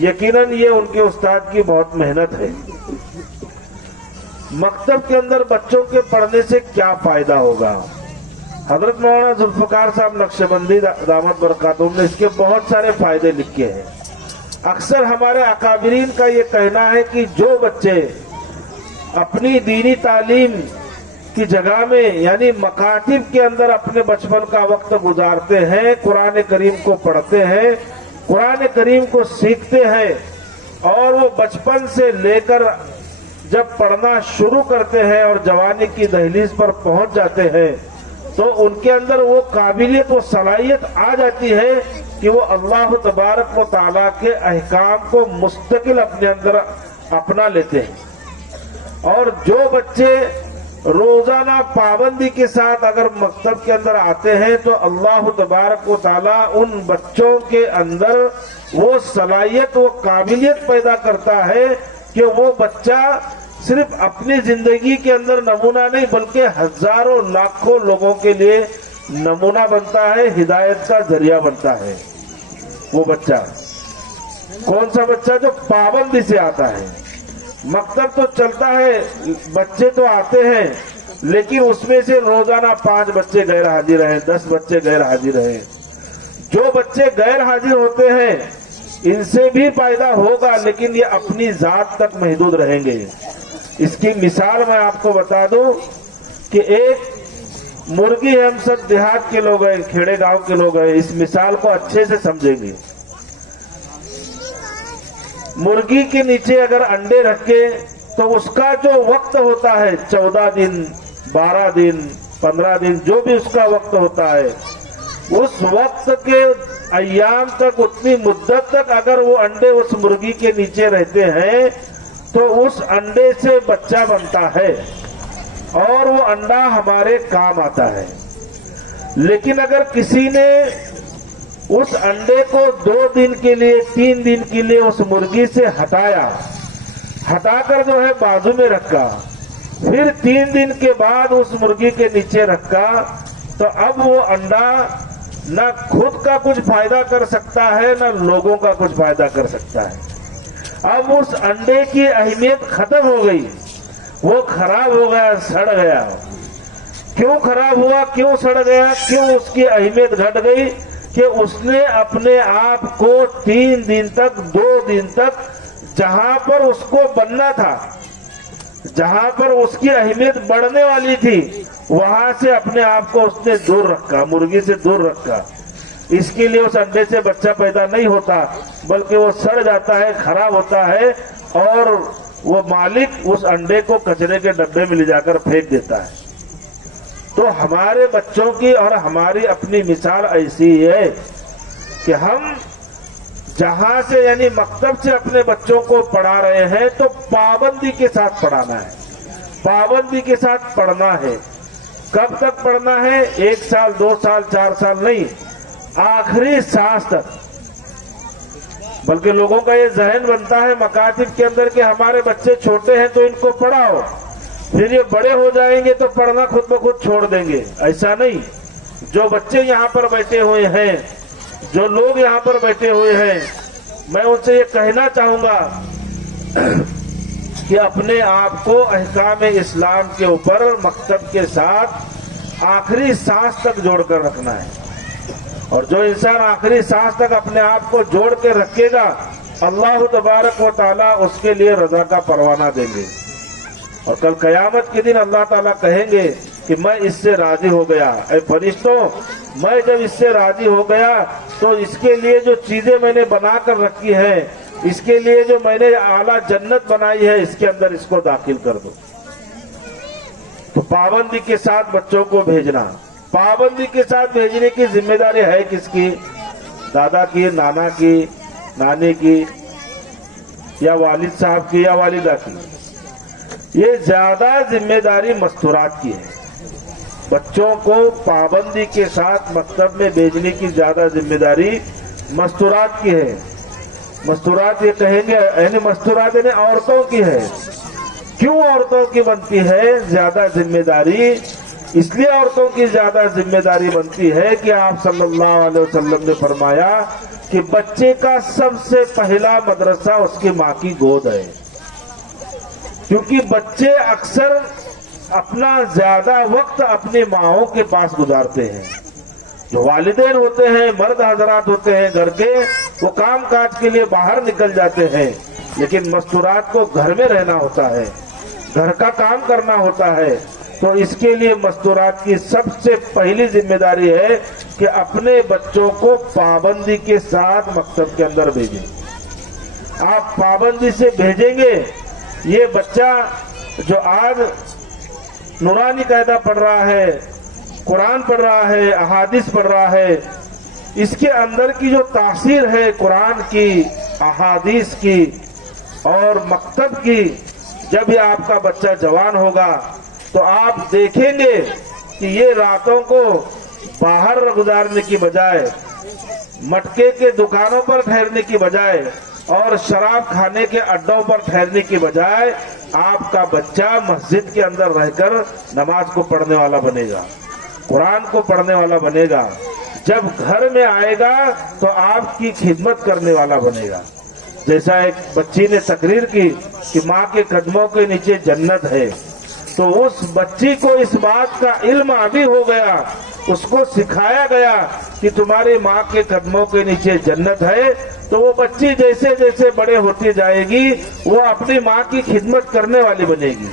یقیناً یہ ان کے استاد کی بہت محنت ہے۔ مکتب کے اندر بچوں کے پڑھنے سے کیا فائدہ ہوگا؟ حضرت مولانا ذوالفقار صاحب نقشبندی دامت برکاتہم نے اس کے بہت سارے فائدے لکھے ہیں۔ اکثر ہمارے اکابرین کا یہ کہنا ہے کہ جو بچے اپنی دینی تعلیم کی جگہ میں یعنی مکاتب کے اندر اپنے بچپن کا وقت گزارتے ہیں، قرآن کریم کو پڑھتے ہیں، قرآن کریم کو سیکھتے ہیں، اور وہ بچپن سے لے کر جب پڑھنا شروع کرتے ہیں اور جوانی کی دہلیز پر پہنچ جاتے ہیں تو ان کے اندر وہ قابلیت و صلاحیت آ جاتی ہے کہ وہ اللہ تبارک و تعالیٰ کے احکام کو مستقل اپنے اندر اپنا لیتے ہیں۔ اور جو بچے روزانہ پابندی کے ساتھ اگر مکتب کے اندر آتے ہیں تو اللہ تبارک و تعالیٰ ان بچوں کے اندر وہ صلاحیت و قابلیت پیدا کرتا ہے کہ وہ بچہ صرف اپنی زندگی کے اندر نمونہ نہیں بلکہ ہزاروں لاکھوں لوگوں کے لیے نمونہ بنتا ہے، ہدایت کا ذریعہ بنتا ہے۔ وہ بچہ کون سا بچہ؟ جو پابندی سے آتا ہے۔ مکتب تو چلتا ہے، بچے تو آتے ہیں، لیکن اس میں سے روزانہ 5 بچے غیر حاضر ہیں، 10 بچے غیر حاضر ہیں۔ جو بچے غیر حاضر ہوتے ہیں ان سے بھی فائدہ ہوگا، لیکن یہ اپنی ذات تک محدود رہیں گے۔ اس کی مثال میں آپ کو بتا دوں کہ ایک مرغی ہے، ہم سب دیہات کے لوگ ہیں، کھیڑے گاؤں کے لوگ ہیں، اس مثال کو اچھے سے سمجھیں گے۔ مرغی کے نیچے اگر انڈے رکھے تو اس کا جو وقت ہوتا ہے 14 دن 12 دن 15 دن جو بھی اس کا وقت ہوتا ہے، اس وقت کے ایام تک اتنی مدت تک اگر وہ انڈے اس مرغی کے نیچے رہتے ہیں تو اس انڈے سے بچہ بنتا ہے اور وہ انڈا ہمارے کام آتا ہے۔ لیکن اگر کسی نے اس انڈے کو 2 دن کے لیے 3 دن کے لیے اس مرغی سے ہٹا کر جو ہے بازو میں رکھا، پھر 3 دن کے بعد اس مرغی کے نیچے رکھا، تو اب وہ انڈا نہ خود کا کچھ فائدہ کر سکتا ہے نہ لوگوں کا کچھ فائدہ کر سکتا ہے۔ اب اس انڈے کی اہمیت ختم ہو گئی، وہ خراب ہو گیا، سڑ گیا۔ کیوں خراب ہوا، کیوں سڑ گیا، کیوں اس کی اہمیت گھٹ گئی؟ کہ اس نے اپنے آپ کو 3 دن تک 2 دن تک جہاں پر اس کو بننا تھا، جہاں پر اس کی اہمیت بڑھنے والی تھی، وہاں سے اپنے آپ کو اس نے دور رکھا، مرغی سے دور رکھا۔ اس کے لیے اس انڈے سے بچہ پیدا نہیں ہوتا بلکہ وہ سڑ جاتا ہے، خراب ہوتا ہے، اور وہ مالک اس انڈے کو کچرے کے ڈبے میں لے جا کر پھینک دیتا ہے۔ تو ہمارے بچوں کی اور ہماری اپنی مثال ایسی ہے کہ ہم جہاں سے یعنی مکتب سے اپنے بچوں کو پڑھا رہے ہیں تو پابندی کے ساتھ پڑھانا ہے، پابندی کے ساتھ پڑھنا ہے۔ کب تک پڑھنا ہے؟ 1 سال 2 سال 4 سال نہیں، آخری سانس تک۔ بلکہ لوگوں کا یہ ذہن بنتا ہے مکاتب کے اندر کہ ہمارے بچے چھوٹے ہیں تو ان کو پڑھاؤ، پھر یہ بڑے ہو جائیں گے تو پڑھنا خود بخود چھوڑ دیں گے۔ ایسا نہیں۔ جو بچے یہاں پر بیٹھے ہوئے ہیں، جو لوگ یہاں پر بیٹھے ہوئے ہیں، میں ان سے یہ کہنا چاہوں گا کہ اپنے آپ کو احکام اسلام کے اوپر مکتب کے ساتھ آخری سانس تک جوڑ کر رکھنا ہے۔ اور جو انسان آخری سانس تک اپنے آپ کو جوڑ کے رکھے گا، اللہ تبارک و تعالیٰ اس کے لیے رضا کا پروانہ دیں گے۔ اور کل قیامت کے دن اللہ تعالیٰ کہیں گے کہ میں اس سے راضی ہو گیا، اے فرشتوں میں جب اس سے راضی ہو گیا تو اس کے لیے جو چیزیں میں نے بنا کر رکھی ہیں، اس کے لیے جو میں نے اعلیٰ جنت بنائی ہے، اس کے اندر اس کو داخل کر دو۔ تو پابندی کے ساتھ بچوں کو بھیجنا، پابندی کے ساتھ بھیجنے کی ذمہ داری ہے کس کی؟ دادا کی، نانا کی، نانی کی، یا والد صاحب کی، یا والدہ کی؟ یہ زیادہ ذمہ داری مستورات کی ہے۔ بچوں کو پابندی کے ساتھ مکتب میں بھیجنے کی زیادہ ذمہ داری مستورات کی ہے۔ مستورات یہ کہیں گے یعنی مستورات یعنی عورتوں کی ہے۔ کیوں عورتوں کی بنتی ہے زیادہ ذمہ داری؟ اس لیے عورتوں کی زیادہ ذمہ داری بنتی ہے کہ آپ صلی اللہ علیہ وسلم نے فرمایا کہ کہ بچے کا سب سے پہلا مدرسہ اس کی ماں کی گود ہے، کیونکہ بچے اکثر اپنا زیادہ وقت اپنی ماؤں کے پاس گزارتے ہیں۔ جو والدین ہوتے ہیں، مرد حضرات ہوتے ہیں گھر کے، وہ کام کاج کے لیے باہر نکل جاتے ہیں، لیکن مستورات کو گھر میں رہنا ہوتا ہے، گھر کا کام کرنا ہوتا ہے۔ تو اس کے لیے مستورات کی سب سے پہلی ذمہ داری ہے کہ اپنے بچوں کو پابندی کے ساتھ مکتب کے اندر بھیجیں۔ آپ پابندی سے بھیجیں گے، یہ بچہ جو آج نورانی قاعدہ پڑھ رہا ہے، قرآن پڑھ رہا ہے، احادیث پڑھ رہا ہے، اس کے اندر کی جو تاثیر ہے قرآن کی، احادیث کی اور مکتب کی، جب یہ آپ کا بچہ جوان ہوگا تو آپ دیکھیں گے کہ یہ راتوں کو باہر گزارنے کی بجائے، مٹکے کے دکانوں پر ٹھہرنے کی بجائے اور شراب کھانے کے اڈوں پر ٹھہرنے کی بجائے آپ کا بچہ مسجد کے اندر رہ کر نماز کو پڑھنے والا بنے گا، قرآن کو پڑھنے والا بنے گا۔ جب گھر میں آئے گا تو آپ کی خدمت کرنے والا بنے گا۔ جیسا ایک بچی نے تقریر کی کہ ماں کے قدموں کے نیچے جنت ہے، تو اس بچی کو اس بات کا علم ابھی ہو گیا، اس کو سکھایا گیا کہ تمہاری ماں کے قدموں کے نیچے جنت ہے، تو وہ بچی جیسے جیسے بڑے ہوتی جائے گی وہ اپنی ماں کی خدمت کرنے والی بنے گی۔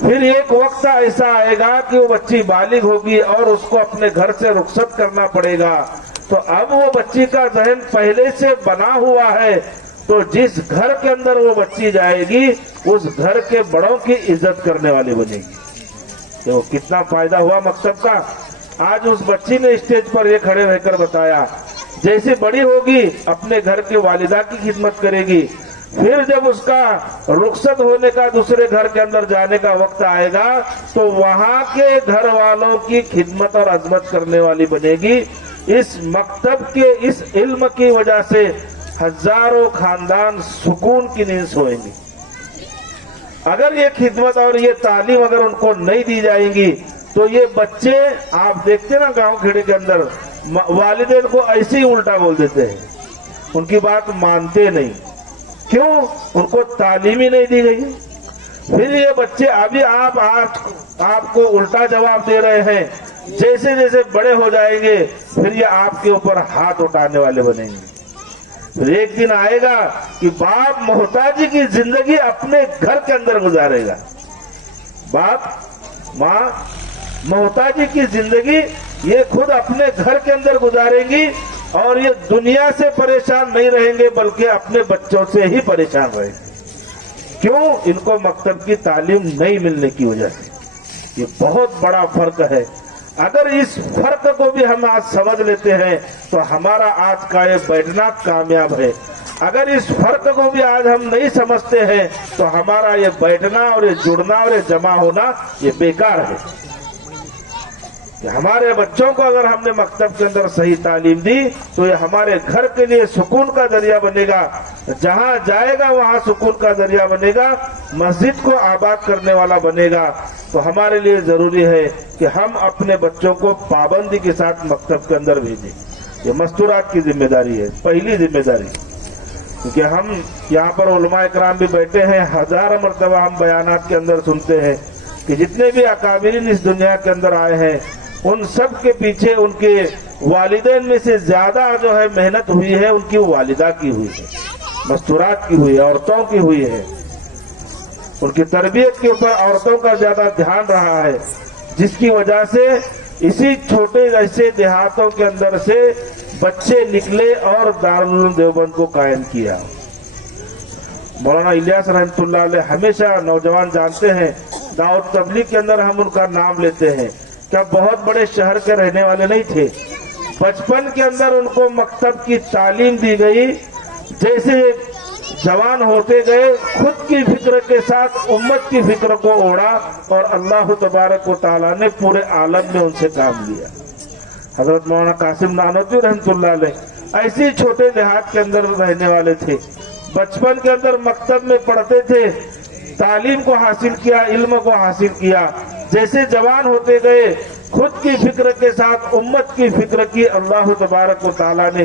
پھر ایک وقت ایسا آئے گا کہ وہ بچی بالغ ہوگی اور اس کو اپنے گھر سے رخصت کرنا پڑے گا، تو اب وہ بچی کا ذہن پہلے سے بنا ہوا ہے، تو جس گھر کے اندر وہ بچی جائے گی اس گھر کے بڑوں کی عزت کرنے والی بنے گی۔ تو کتنا فائدہ ہوا مکتب کا۔ آج اس بچی نے اسٹیج پر یہ کھڑے رہ کر بتایا، جیسے بڑی ہوگی اپنے گھر کے والدہ کی خدمت کرے گی، پھر جب اس کا رخصت ہونے کا دوسرے گھر کے اندر جانے کا وقت آئے گا تو وہاں کے گھر والوں کی خدمت اور عظمت کرنے والی بنے گی۔ اس مکتب کے اس علم کی وجہ سے ہزاروں خاندان سکون کی نیند سوئیں گے۔ اگر یہ خدمت اور یہ تعلیم اگر ان کو نہیں دی جائیں گی تو یہ بچے، آپ دیکھتے نا گاؤں کھیڑے کے اندر والدین کو ایسے ہی الٹا بول دیتے ہیں، ان کی بات مانتے نہیں، کیوں؟ ان کو تعلیم ہی نہیں دی گئی۔ پھر یہ بچے ابھی آپ کو الٹا جواب دے رہے ہیں، جیسے جیسے بڑے ہو جائیں گے پھر یہ آپ کے اوپر ہاتھ اٹھانے والے بنیں گے۔ پھر ایک دن آئے گا کہ باپ محتاجی کی زندگی اپنے گھر کے اندر گزارے گا، باپ ماں محتاجی کی زندگی یہ خود اپنے گھر کے اندر گزاریں گی اور یہ دنیا سے پریشان نہیں رہیں گے بلکہ اپنے بچوں سے ہی پریشان رہیں گے۔ کیوں؟ ان کو مکتب کی تعلیم نہیں ملنے کی وجہ سے۔ یہ بہت بڑا فرق ہے۔ اگر اس فرق کو بھی ہم آج سمجھ لیتے ہیں تو ہمارا آج کا یہ بیٹھنا کامیاب ہے۔ اگر اس فرق کو بھی آج ہم نہیں سمجھتے ہیں تو ہمارا یہ بیٹھنا اور یہ جڑنا اور یہ جمع ہونا یہ بیکار ہے۔ کہ ہمارے بچوں کو اگر ہم نے مکتب کے اندر صحیح تعلیم دی تو یہ ہمارے گھر کے لیے سکون کا ذریعہ بنے گا، جہاں جائے گا وہاں سکون کا ذریعہ بنے گا، مسجد کو آباد کرنے والا بنے گا۔ تو ہمارے لیے ضروری ہے کہ ہم اپنے بچوں کو پابندی کے ساتھ مکتب کے اندر بھیجیں۔ یہ مستورات کی ذمہ داری ہے، پہلی ذمہ داری، کیونکہ ہم یہاں پر علماء اکرام بھی بیٹھے ہیں، ہزار مرتبہ ہم بیانات کے اندر سنتے ہیں کہ جتنے بھی اکابرین اس دنیا کے اندر آئے ہیں ان سب کے پیچھے ان کے والدین میں سے زیادہ جو ہے محنت ہوئی ہے ان کی والدہ کی ہوئی ہے، مستورات کی ہوئی ہے، عورتوں کی ہوئی ہے۔ ان کی تربیت کے اوپر عورتوں کا زیادہ دھیان رہا ہے، جس کی وجہ سے اسی چھوٹے ایسے دیہاتوں کے اندر سے بچے نکلے اور دارالعلوم دیوبند کو قائم کیا۔ مولانا الیاس رحمۃ اللہ علیہ ہمیشہ نوجوان جانتے ہیں، دعوت تبلیغ کے اندر ہم ان کا نام لیتے ہیں، کیا بہت بڑے شہر کے رہنے والے نہیں تھے۔ بچپن کے اندر ان کو مکتب کی تعلیم دی گئی، جیسے جوان ہوتے گئے خود کی فکر کے ساتھ امت کی فکر کو اوڑھا اور اللہ تبارک و تعالیٰ نے پورے عالم میں ان سے کام لیا۔ حضرت مولانا قاسم نانوتوی رحمۃ اللہ علیہ ایسے چھوٹے دیہات کے اندر رہنے والے تھے، بچپن کے اندر مکتب میں پڑھتے تھے، تعلیم کو حاصل کیا، علم کو حاصل کیا، جیسے جوان ہوتے گئے خود کی فکر کے ساتھ امت کی فکر کی، اللہ تبارک و تعالیٰ نے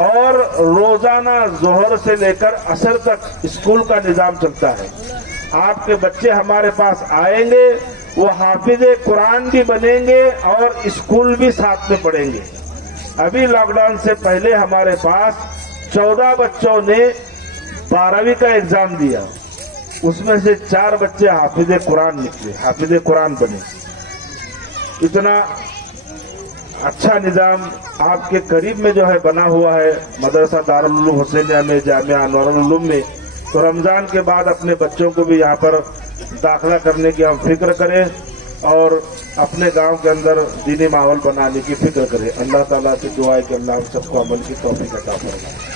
اور روزانہ ظہر سے لے کر عصر تک اسکول کا نظام چلتا ہے. آپ کے بچے ہمارے پاس آئیں گے, وہ حافظ قرآن بھی بنیں گے اور اسکول بھی ساتھ میں پڑھیں گے. ابھی لاک ڈاؤن سے پہلے ہمارے پاس 14 بچوں نے 12ویں کا ایگزام دیا, اس میں سے 4 بچے حافظ قرآن نکلے, حافظ قرآن بنے. اتنا اچھا نظام آپ کے قریب میں جو ہے بنا ہوا ہے مدرسہ دارالعلوم حسینیہ میں, جامعہ انوار العلوم میں. تو رمضان کے بعد اپنے بچوں کو بھی یہاں پر داخلہ کرنے کی ہم فکر کریں اور اپنے گاؤں کے اندر دینی ماحول بنانے کی فکر کریں. اللہ تعالیٰ سے دعا ہے کہ اللہ ہم سب کو عمل کی توفیق عطا فرمائے.